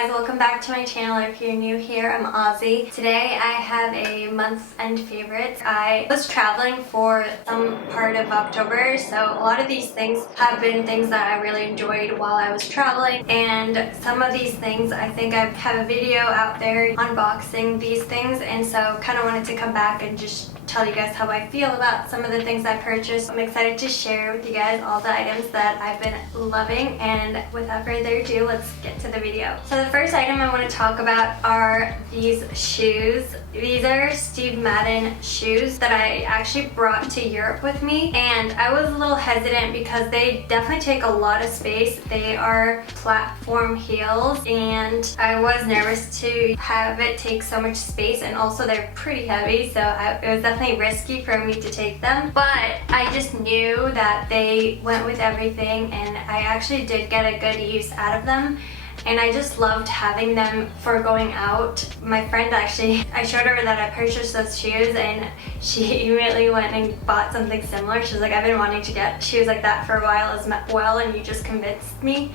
guys, welcome back to my channel. If you're new here, I'm Ozzy. Today I have a month-end favorite. I was traveling for some part of October, so a lot of these things have been things that I really enjoyed while I was traveling, and some of these things I think I have a video out there unboxing these things, and so kind of wanted to come back and just tell you guys how I feel about some of the things I purchased. I'm excited to share with you guys all the items that I've been loving, and without further ado, let's get to the video. So the first item I want to talk about are these shoes. These are Steve Madden shoes that I actually brought to Europe with me, and I was a little hesitant because they definitely take a lot of space. They are platform heels, and I was nervous to have it take so much space, and also they're pretty heavy, so it was definitely risky for me to take them, but I just knew that they went with everything, and I actually did get a good use out of them, and I just loved having them for going out. My friend actually, I showed her that I purchased those shoes, and she immediately went and bought something similar. She was like, I've been wanting to get shoes like that for a while as well, and you just convinced me.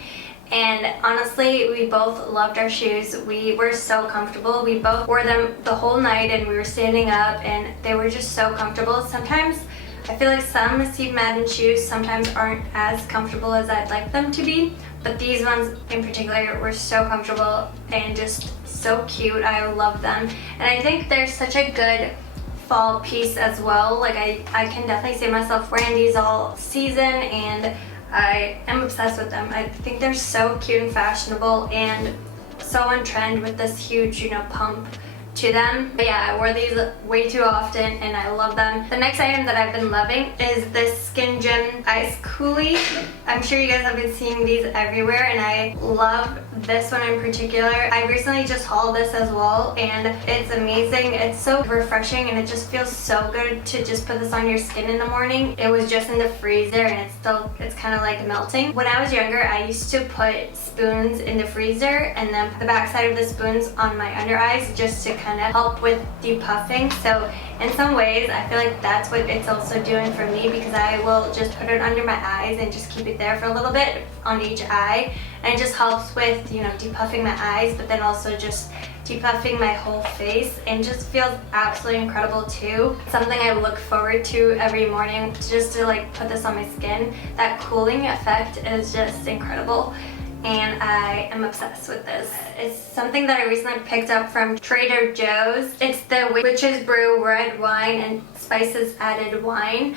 And honestly, we both loved our shoes. We were so comfortable. We both wore them the whole night, and we were standing up, and they were just so comfortable. Sometimes I feel like some Steve Madden shoes sometimes aren't as comfortable as I'd like them to be, but these ones in particular were so comfortable and just so cute. I love them, and I think they're such a good fall piece as well. Like I can definitely see myself wearing these all season, and I am obsessed with them. I think they're so cute and fashionable and so on trend with this huge, pump to them. But yeah, I wore these way too often, and I love them. The next item that I've been loving is this Skin Gym Ice Coolie. I'm sure you guys have been seeing these everywhere, and I love this one in particular. I recently just hauled this as well, and it's amazing. It's so refreshing, and it just feels so good to just put this on your skin in the morning. It was just in the freezer, and it's kind of like melting. When I was younger, I used to put spoons in the freezer and then put the back side of the spoons on my under eyes just to kind of help with depuffing. So in some ways, I feel like that's what it's also doing for me, because I will just put it under my eyes and just keep it there for a little bit on each eye, and it just helps with depuffing my eyes, but then also just depuffing my whole face, and just feels absolutely incredible too. Something I look forward to every morning, just to like put this on my skin. That cooling effect is just incredible, and I am obsessed with this. It's something that I recently picked up from Trader Joe's. It's the Witch's Brew red wine and spices added wine.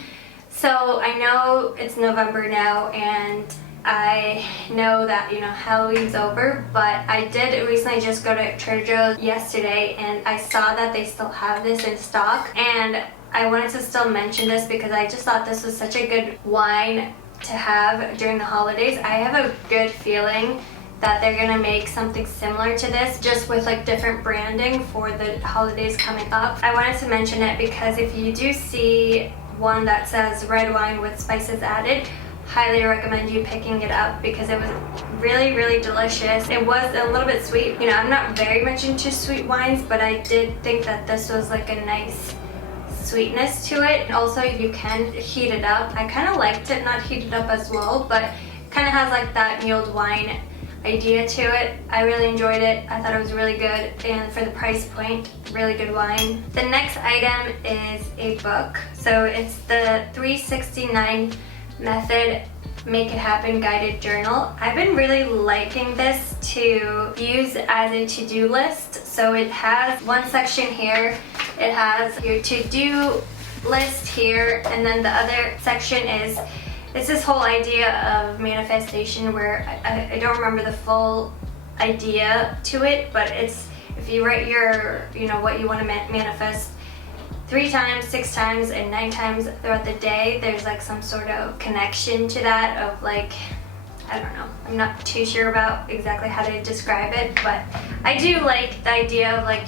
So I know it's November now, and I know that Halloween's over, but I did recently just go to Trader Joe's yesterday, and I saw that they still have this in stock, and I wanted to still mention this because I just thought this was such a good wine to have during the holidays. I have a good feeling that they're gonna make something similar to this, just with like different branding for the holidays coming up. I wanted to mention it because if you do see one that says red wine with spices added, highly recommend you picking it up because it was really, really delicious. It was a little bit sweet. I'm not very much into sweet wines, but I did think that this was like a nice sweetness to it. Also, you can heat it up. I kind of liked it not heated up as well, but it kind of has like that mulled wine idea to it. I really enjoyed it. I thought it was really good, and for the price point, really good wine. The next item is a book. So it's the 369 Method Make It Happen guided journal. I've been really liking this to use as a to-do list. So it has one section here. It has your to-do list here, and then the other section is this whole idea of manifestation, where I don't remember the full idea to it, but it's if you write your what you want to manifest 3 times, 6 times, and 9 times throughout the day, there's like some sort of connection to that of like, I don't know, I'm not too sure about exactly how to describe it, but I do like the idea of like,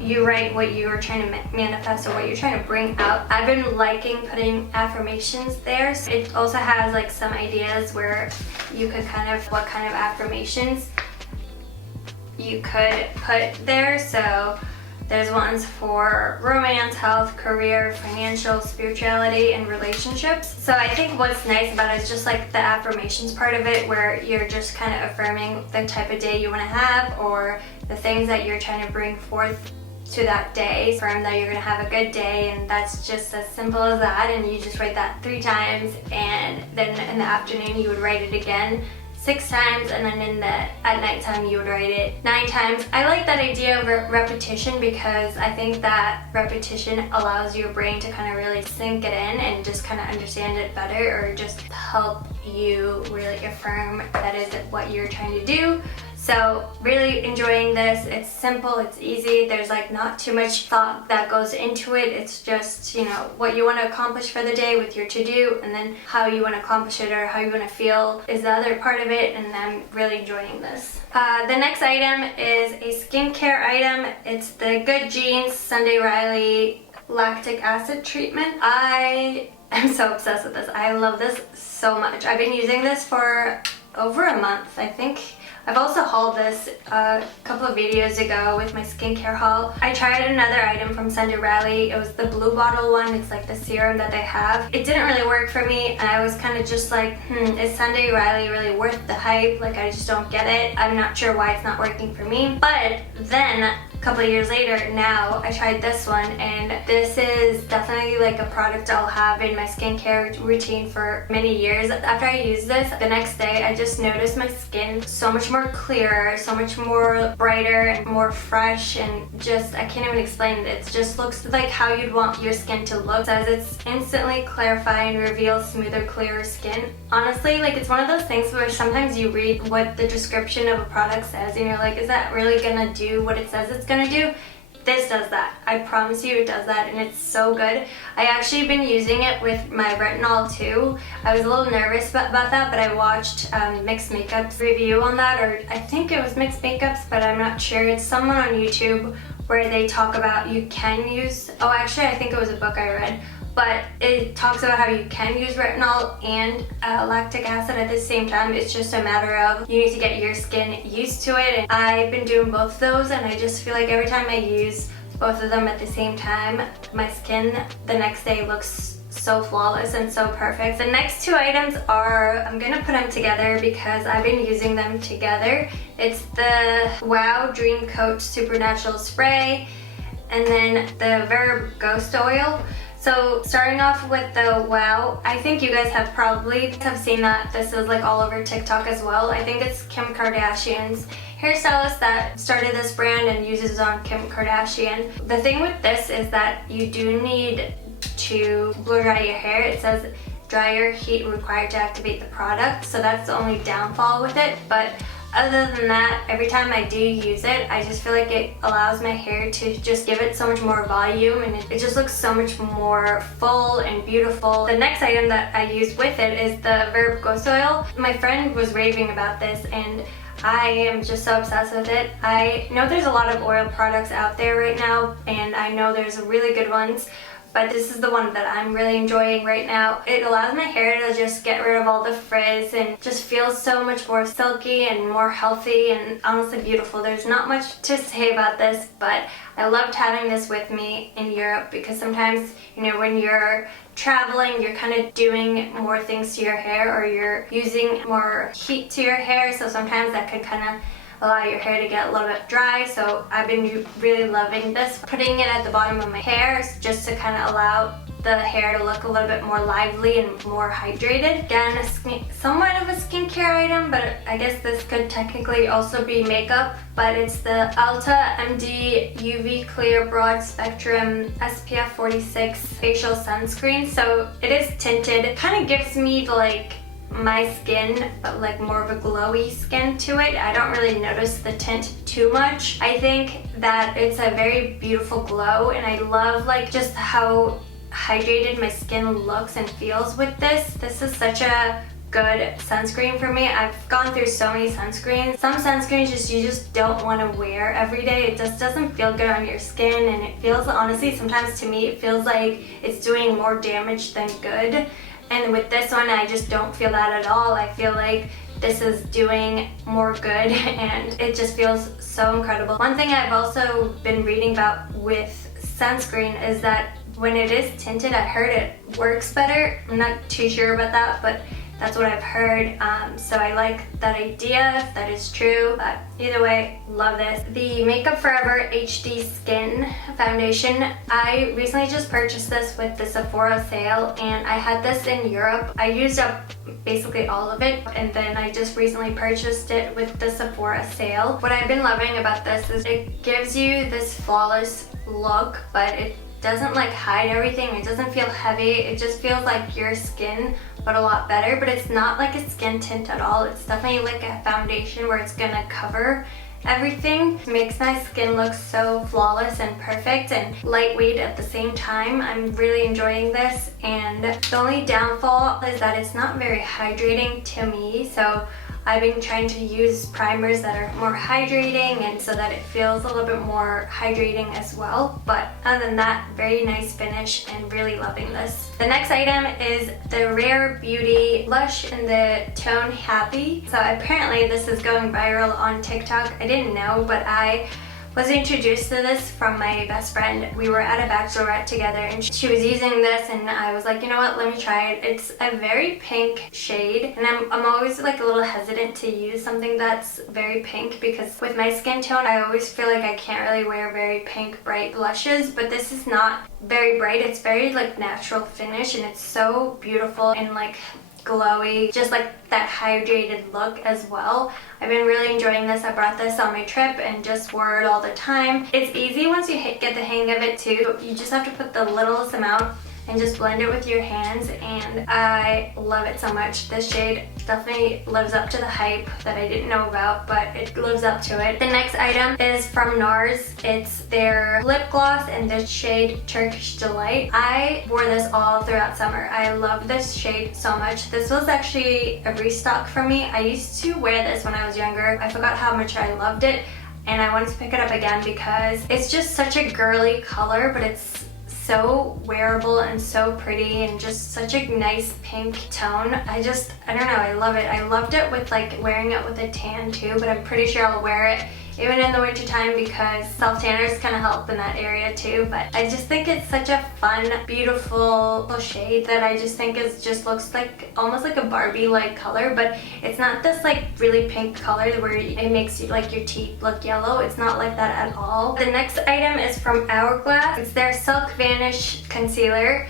you write what you are trying to manifest or what you're trying to bring out. I've been liking putting affirmations there. So it also has like some ideas where you could what kind of affirmations you could put there. So There's ones for romance, health, career, financial, spirituality, and relationships. So I think what's nice about it is just like the affirmations part of it, where you're just kind of affirming the type of day you want to have, or the things that you're trying to bring forth to that day. Affirm that you're gonna have a good day, and that's just as simple as that. And you just write that 3 times, and then in the afternoon you would write it again 6 times, and then at nighttime you would write it 9 times. I like that idea of repetition because I think that repetition allows your brain to kind of really sink it in and just kind of understand it better, or just help you really affirm that is what you're trying to do. So really enjoying this. It's simple, it's easy, there's like not too much thought that goes into it. It's just, you know, what you want to accomplish for the day with your to-do, and then how you want to accomplish it or how you want to feel is the other part of it, and I'm really enjoying this. The next item is a skincare item. It's the Good Genes Sunday Riley lactic acid treatment. I am so obsessed with this. I love this so much. I've been using this for over a month, I think. I've also hauled this a couple of videos ago with my skincare haul. I tried another item from Sunday Riley. It was the blue bottle one. It's like the serum that they have. It didn't really work for me, and I was kind of just like, is Sunday Riley really worth the hype? Like, I just don't get it. I'm not sure why it's not working for me. But then a couple of years later, now I tried this one, and this is definitely like a product I'll have in my skincare routine for many years. After I use this, the next day I just noticed my skin so much more clearer, so much more brighter and more fresh, and just, I can't even explain it. It just looks like how you'd want your skin to look. It says it's instantly clarify and reveal smoother, clearer skin. Honestly, like, it's one of those things where sometimes you read what the description of a product says and you're like, is that really gonna do what it says it's gonna do? This does that. I promise you it does that, and it's so good. I actually been using it with my retinol too. I was a little nervous about that, but I watched Mixed Makeup's review on that, or I think it was Mixed Makeup's, but I'm not sure. It's someone on YouTube where they talk about you can use, oh actually I think it was a book I read, but it talks about how you can use retinol and lactic acid at the same time. It's just a matter of you need to get your skin used to it. And I've been doing both of those, and I just feel like every time I use both of them at the same time, my skin the next day looks so flawless and so perfect. The next 2 items are, I'm gonna put them together because I've been using them together. It's the Wow Dream Coat Supernatural Spray, and then the Verb Ghost Oil. So starting off with the Wow, I think you guys have probably seen that. This is like all over TikTok as well. I think it's Kim Kardashian's hairstylist that started this brand and uses it on Kim Kardashian. The thing with this is that you do need to blow dry your hair. It says dryer heat required to activate the product, so that's the only downfall with it. But other than that, every time I do use it, I just feel like it allows my hair to just give it so much more volume, and it just looks so much more full and beautiful. The next item that I use with it is the Verb Ghost Oil. My friend was raving about this, and I am just so obsessed with it. I know there's a lot of oil products out there right now, and I know there's really good ones, but this is the one that I'm really enjoying right now. It allows my hair to just get rid of all the frizz and just feels so much more silky and more healthy and honestly beautiful. There's not much to say about this, but I loved having this with me in Europe because sometimes, you know, when you're traveling, you're kind of doing more things to your hair, or you're using more heat to your hair, so sometimes that can kind of allow your hair to get a little bit dry. So I've been really loving this. Putting it at the bottom of my hair just to kind of allow the hair to look a little bit more lively and more hydrated. Again, somewhat of a skincare item, but I guess this could technically also be makeup. But it's the Ulta MD UV Clear Broad Spectrum SPF 46 Facial Sunscreen. So it is tinted. It kind of gives me like my skin, but like more of a glowy skin to it. I don't really notice the tint too much. I think that it's a very beautiful glow, and I love like just how hydrated my skin looks and feels with this. This is such a good sunscreen for me. I've gone through so many sunscreens. Some sunscreens you just don't want to wear every day. It just doesn't feel good on your skin, and it feels, honestly, sometimes to me it feels like it's doing more damage than good. And with this one, I just don't feel that at all. I feel like this is doing more good and it just feels so incredible. One thing I've also been reading about with sunscreen is that when it is tinted, I heard it works better. I'm not too sure about that, but that's what I've heard. So I like that idea, if that is true. But either way, love this. The Makeup Forever HD Skin Foundation. I recently just purchased this with the Sephora sale, and I had this in Europe. I used up basically all of it, and then I just recently purchased it with the Sephora sale. What I've been loving about this is it gives you this flawless look, but it doesn't like hide everything. It doesn't feel heavy. It just feels like your skin, but a lot better. But it's not like a skin tint at all. It's definitely like a foundation where it's gonna cover everything. It makes my skin look so flawless and perfect and lightweight at the same time. I'm really enjoying this, and the only downfall is that it's not very hydrating to me. So I've been trying to use primers that are more hydrating and so that it feels a little bit more hydrating as well. But other than that, very nice finish and really loving this. The next item is the Rare Beauty blush in the tone Happy. So apparently this is going viral on TikTok. I didn't know, but I was introduced to this from my best friend. We were at a bachelorette together and she was using this, and I was like, you know what, let me try it. It's a very pink shade, and I'm always like a little hesitant to use something that's very pink because with my skin tone, I always feel like I can't really wear very pink bright blushes, but this is not very bright. It's very like natural finish, and it's so beautiful and like glowy, just like that hydrated look as well. I've been really enjoying this. I brought this on my trip and just wore it all the time. It's easy once you get the hang of it too. You just have to put the littlest amount and just blend it with your hands, and I love it so much. This shade definitely lives up to the hype that I didn't know about, but it lives up to it. The next item is from NARS. It's their lip gloss in this shade Turkish Delight. I wore this all throughout summer. I love this shade so much. This was actually a restock for me. I used to wear this when I was younger. I forgot how much I loved it, and I wanted to pick it up again because it's just such a girly color, but it's so wearable and so pretty and just such a nice pink tone. I don't know, I love it. I loved it with like wearing it with a tan too, but I'm pretty sure I'll wear it even in the winter time because self tanners kind of help in that area too. But I just think it's such a fun, beautiful shade that I just think just looks like almost like a Barbie like color, but it's not this like really pink color where it makes you like your teeth look yellow. It's not like that at all. The next item is from Hourglass. It's their Silk Vanish Concealer.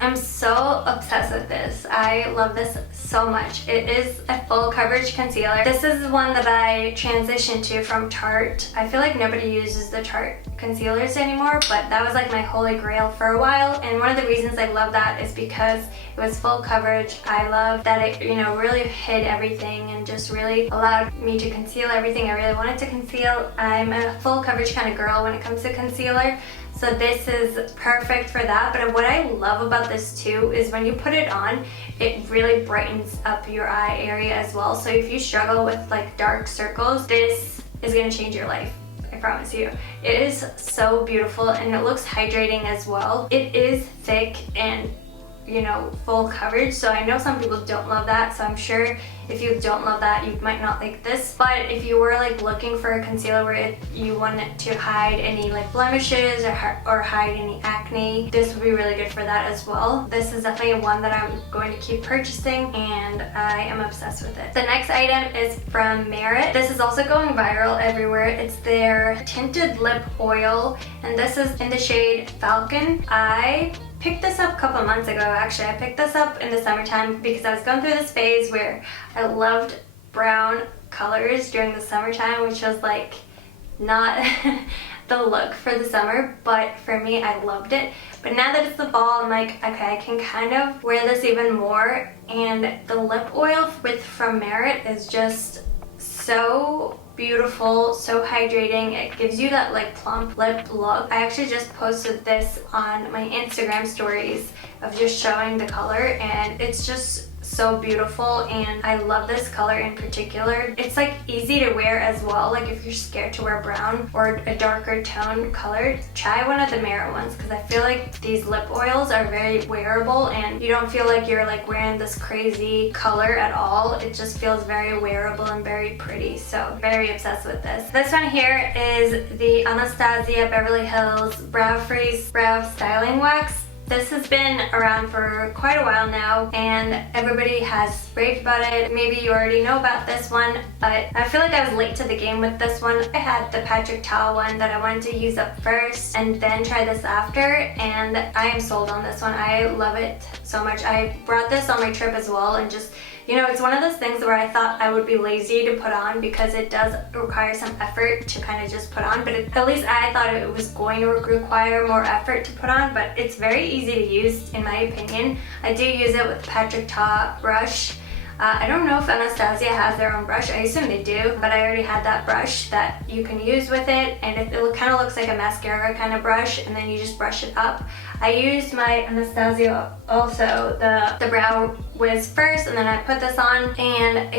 I'm so obsessed with this. I love this so much. It is a full coverage concealer. This is one that I transitioned to from Tarte. I feel like nobody uses the Tarte concealers anymore, but that was like my holy grail for a while, and one of the reasons I love that is because it was full coverage. I love that it, you know, really hid everything and just really allowed me to conceal everything I really wanted to conceal. I'm a full coverage kind of girl when it comes to concealer, so this is perfect for that. But what I love about this too is when you put it on, it really brightens up your eye area as well. So if you struggle with like dark circles, this is gonna change your life. I promise you. It is so beautiful and it looks hydrating as well. It is thick and, you know, full coverage, so I know some people don't love that, so I'm sure if you don't love that, you might not like this. But if you were like looking for a concealer where you want it to hide any like blemishes or hide any acne, this would be really good for that as well. This is definitely one that I'm going to keep purchasing, and I am obsessed with it. The next item is from Merit. This is also going viral everywhere. It's their tinted lip oil, and this is in the shade Falcon. I picked this up a couple months ago actually. I picked this up in the summertime because I was going through this phase where I loved brown colors during the summertime, which was like not the look for the summer, but for me I loved it. But now that it's the fall, I'm like, okay, I can kind of wear this even more, and the lip oil from Merit is just so beautiful, so hydrating. It gives you that like plump lip look. I actually just posted this on my Instagram stories of just showing the color, and it's just so beautiful, and I love this color in particular. It's like easy to wear as well. Like if you're scared to wear brown or a darker tone color, try one of the matte ones, because I feel like these lip oils are very wearable and you don't feel like you're like wearing this crazy color at all. It just feels very wearable and very pretty, so very obsessed with this. This one here is the Anastasia Beverly Hills Brow Freeze Brow Styling Wax. This has been around for quite a while now and everybody has raved about it. Maybe you already know about this one, but I feel like I was late to the game with this one. I had the Patrick Ta one that I wanted to use up first and then try this after, and I am sold on this one. I love it so much. I brought this on my trip as well, and just, you know, it's one of those things where I thought I would be lazy to put on because it does require some effort to kind of just put on, but at least I thought it was going to require more effort to put on, but it's very easy to use in my opinion. I do use it with Patrick Ta brush. I don't know if Anastasia has their own brush. I assume they do, but I already had that brush that you can use with it, and it kind of looks like a mascara kind of brush, and then you just brush it up. I used my Anastasia also, the Brow Wiz first, and then I put this on, and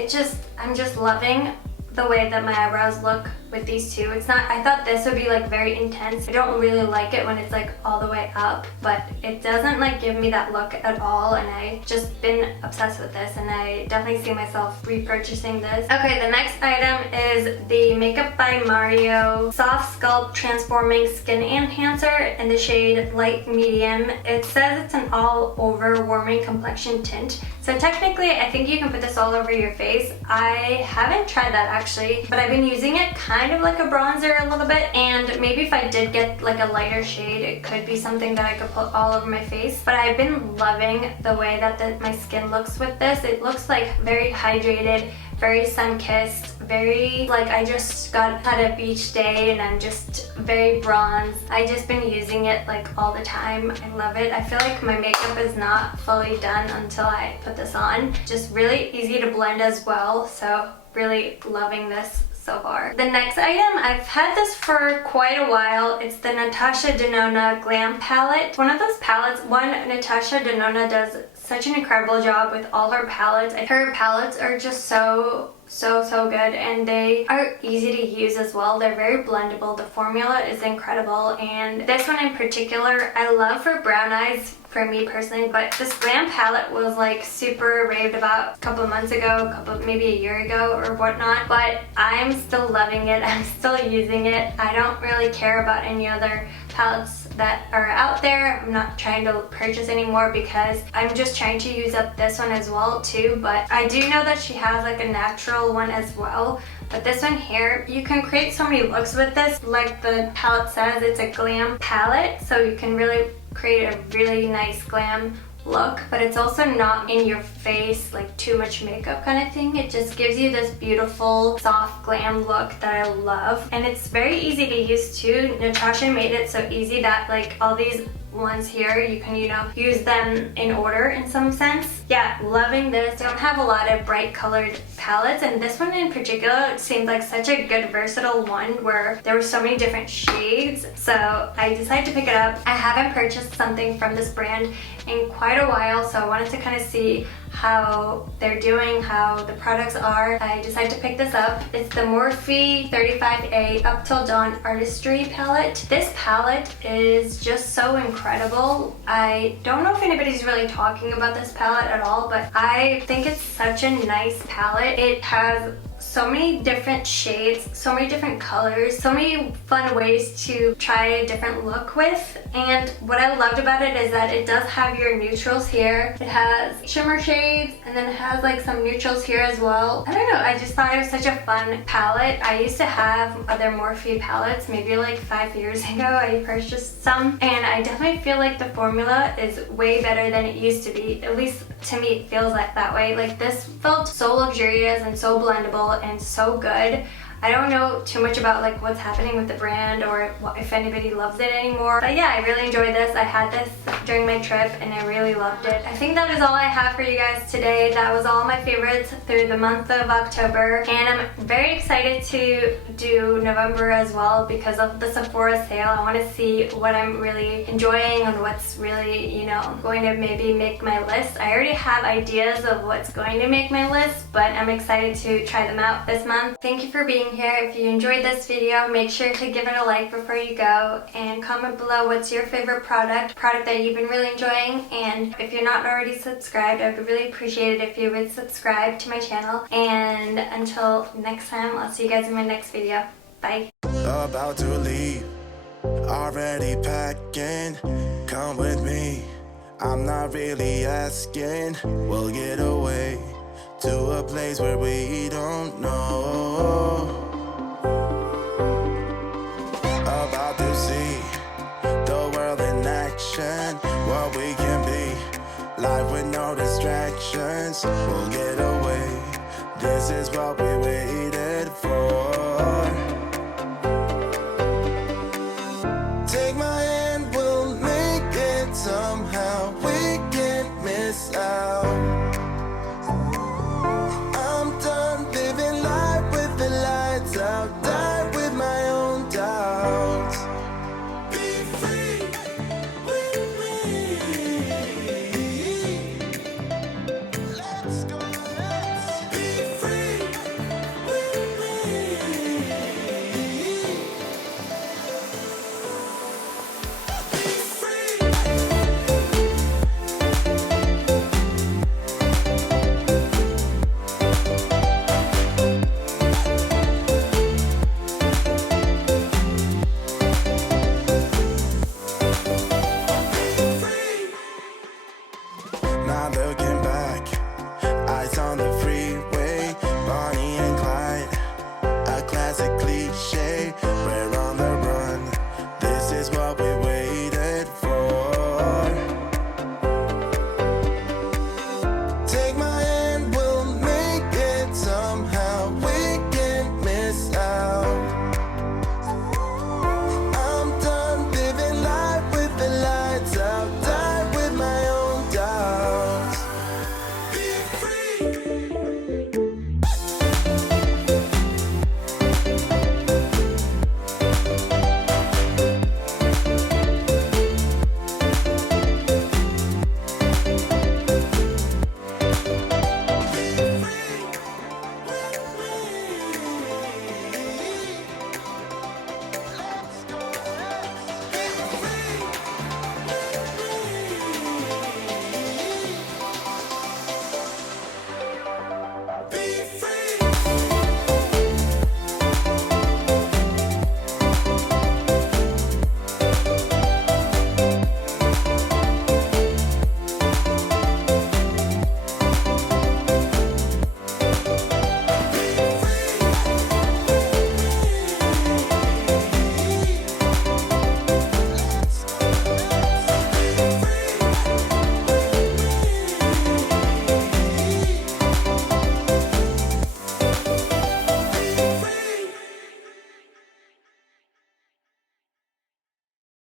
I'm just loving the way that my eyebrows look with these two. It's not, I thought this would be like very intense. I don't really like it when it's like all the way up, but it doesn't like give me that look at all, and I just been obsessed with this, and I definitely see myself repurchasing this. Okay, the next item is the Makeup by Mario Soft Sculpt Transforming Skin Enhancer in the shade Light Medium. It says it's an all over warming complexion tint. So technically I think you can put this all over your face. I haven't tried that actually, but I've been using it kind of like a bronzer a little bit, and maybe if I did get like a lighter shade, it could be something that I could put all over my face. But I've been loving the way that my skin looks with this. It looks like very hydrated, very sun-kissed, very like I just had a beach day and I'm just very bronzed. I just been using it like all the time. I love it. I feel like my makeup is not fully done until I put this on. Just really easy to blend as well, so really loving this so far. The next item, I've had this for quite a while. It's the Natasha Denona Glam Palette. One of those palettes, Natasha Denona does such an incredible job with all her palettes. Her palettes are just so good, and they are easy to use as well. They're very blendable. The formula is incredible, and this one in particular I love for brown eyes for me personally, but this Glam palette was like super raved about a couple months ago, maybe a year ago or whatnot, but I'm still loving it. I'm still using it. I don't really care about any other palettes that are out there. I'm not trying to purchase anymore because I'm just trying to use up this one as well too, but I do know that she has like a natural one as well. But this one here, you can create so many looks with this. Like the palette says, it's a glam palette, so you can really create a really nice glam look, but it's also not in your face like too much makeup kind of thing. It just gives you this beautiful soft glam look that I love, and it's very easy to use too. Natasha made it so easy that like all these ones here, you can, you know, use them in order in some sense. Yeah, loving this. I don't have a lot of bright colored palettes, and this one in particular seemed like such a good versatile one where there were so many different shades, so I decided to pick it up. I haven't purchased something from this brand in quite a while, so I wanted to kind of see how they're doing, how the products are. I decided to pick this up. It's the Morphe 35A Up Till Dawn Artistry palette. This palette is just so incredible. I don't know if anybody's really talking about this palette at all, but I think it's such a nice palette. It has so many different shades, so many different colors, so many fun ways to try a different look with. And what I loved about it is that it does have your neutrals here. It has shimmer shades, and then it has like some neutrals here as well. I don't know, I just thought it was such a fun palette. I used to have other Morphe palettes, maybe like 5 years ago. I purchased some, and I definitely feel like the formula is way better than it used to be. At least to me it feels like that way. Like this felt so luxurious and so blendable and so good. I don't know too much about like what's happening with the brand or if anybody loves it anymore. But yeah, I really enjoyed this. I had this during my trip and I really loved it. I think that is all I have for you guys today. That was all my favorites through the month of October, and I'm very excited to do November as well because of the Sephora sale. I want to see what I'm really enjoying and what's really, you know, going to maybe make my list. I already have ideas of what's going to make my list, but I'm excited to try them out this month. Thank you for being here. If you enjoyed this video, make sure to give it a like before you go, and comment below what's your favorite product that you've been really enjoying. And if you're not already subscribed, I would really appreciate it if you would subscribe to my channel. And until next time, I'll see you guys in my next video. Bye. About to leave, already packing. Come with me, I'm not really asking. We'll get away to a place where we don't know. About to see the world in action, what we can be, life with no distractions. We'll get away, this is what we waited for.